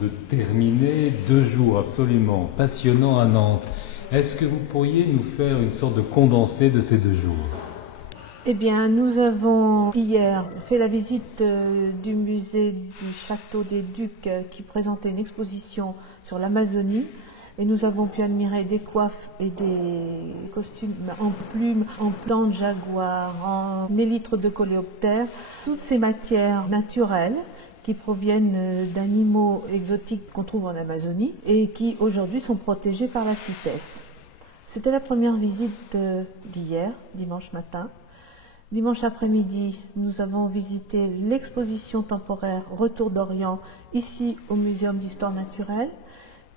de terminer 2 jours absolument passionnants à Nantes. Est-ce que vous pourriez nous faire une sorte de condensé de ces 2 jours? Eh bien, nous avons hier fait la visite du musée du Château des Ducs qui présentait une exposition sur l'Amazonie. Et nous avons pu admirer des coiffes et des costumes en plumes, en dents de jaguar, en élytres de coléoptères. Toutes ces matières naturelles qui proviennent d'animaux exotiques qu'on trouve en Amazonie et qui aujourd'hui sont protégés par la CITES. C'était la première visite d'hier, dimanche matin. Dimanche après-midi, nous avons visité l'exposition temporaire Retour d'Orient, ici au Muséum d'Histoire Naturelle,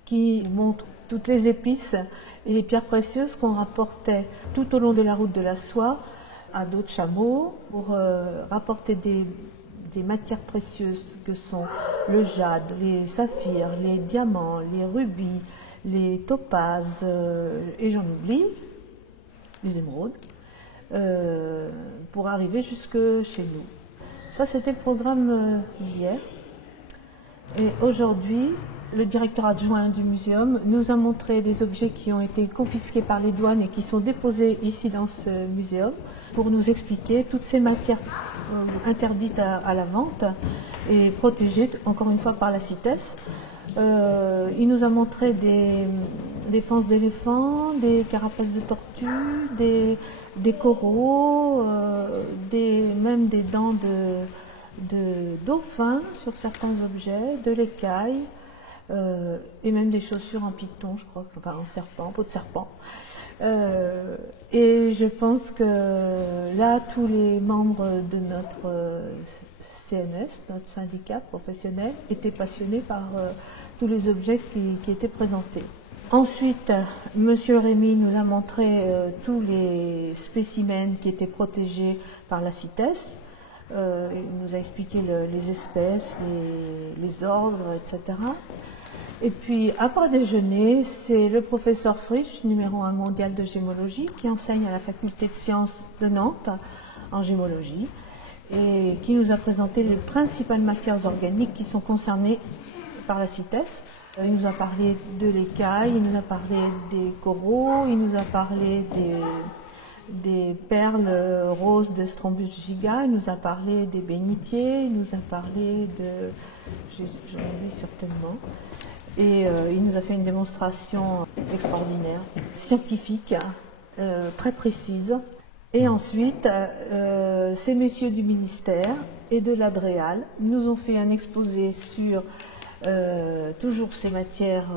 qui montre toutes les épices et les pierres précieuses qu'on rapportait tout au long de la route de la soie à dos de chameau pour rapporter des matières précieuses que sont le jade, les saphirs, les diamants, les rubis, les topazes et j'en oublie, les émeraudes. Pour arriver jusque chez nous. Ça, c'était le programme d'hier. Et aujourd'hui, le directeur adjoint du muséum nous a montré des objets qui ont été confisqués par les douanes et qui sont déposés ici dans ce muséum pour nous expliquer toutes ces matières interdites à la vente et protégées, encore une fois, par la CITES. Il nous a montré des fances d'éléphants, des carapaces de tortues, des coraux, même des dents de dauphins sur certains objets, de l'écaille, et même des chaussures en python, je crois, enfin en serpent, en peau de serpent. Et je pense que là, tous les membres de notre CNS, notre syndicat professionnel, étaient passionnés par tous les objets qui étaient présentés. Ensuite, M. Rémy nous a montré tous les spécimens qui étaient protégés par la CITES. Il nous a expliqué les espèces, les ordres, etc. Et puis, après déjeuner, c'est le professeur Frisch, numéro 1 mondial de gémologie, qui enseigne à la faculté de sciences de Nantes en gémologie et qui nous a présenté les principales matières organiques qui sont concernées par la CITES. Il nous a parlé de l'écaille, il nous a parlé des coraux, il nous a parlé des perles roses de Strombus giga, il nous a parlé des bénitiers, il nous a parlé de... j'en oublie certainement. Et il nous a fait une démonstration extraordinaire, scientifique, très précise. Et ensuite, ces messieurs du ministère et de l'Adréal nous ont fait un exposé sur toujours ces matières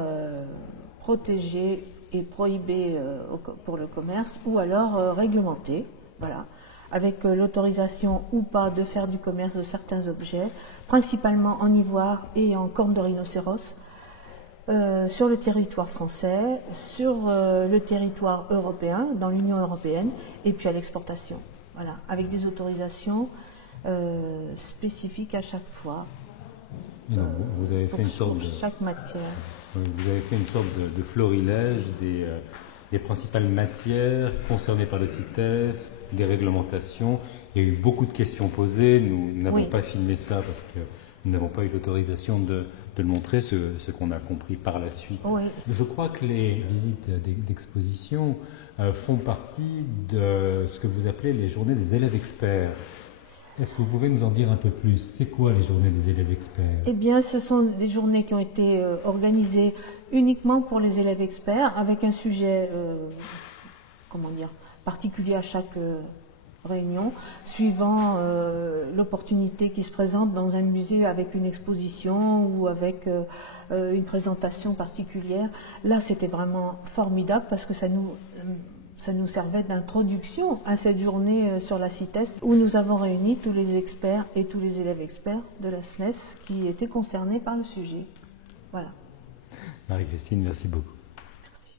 protégées et prohibées pour le commerce ou alors réglementées, voilà, avec l'autorisation ou pas de faire du commerce de certains objets, principalement en ivoire et en corne de rhinocéros, sur le territoire français, sur le territoire européen, dans l'Union européenne, et puis à l'exportation, voilà, avec des autorisations spécifiques à chaque fois. Et donc, vous avez fait une sorte de chaque matière. Vous avez fait une sorte de florilège des principales matières concernées par le CITES, des réglementations. Il y a eu beaucoup de questions posées. Nous n'avons pas filmé ça parce que nous n'avons pas eu l'autorisation de le montrer, ce qu'on a compris par la suite. Oui. Je crois que les visites d'exposition font partie de ce que vous appelez les journées des élèves experts. Est-ce que vous pouvez nous en dire un peu plus? C'est quoi les journées des élèves experts? Eh bien, ce sont des journées qui ont été organisées uniquement pour les élèves experts, avec un sujet, particulier à chaque réunion, suivant l'opportunité qui se présente dans un musée avec une exposition ou avec une présentation particulière. Là, c'était vraiment formidable parce que ça nous servait d'introduction à cette journée sur la CITES où nous avons réuni tous les experts et tous les élèves experts de la SNES qui étaient concernés par le sujet. Voilà. Marie-Christine, merci beaucoup. Merci.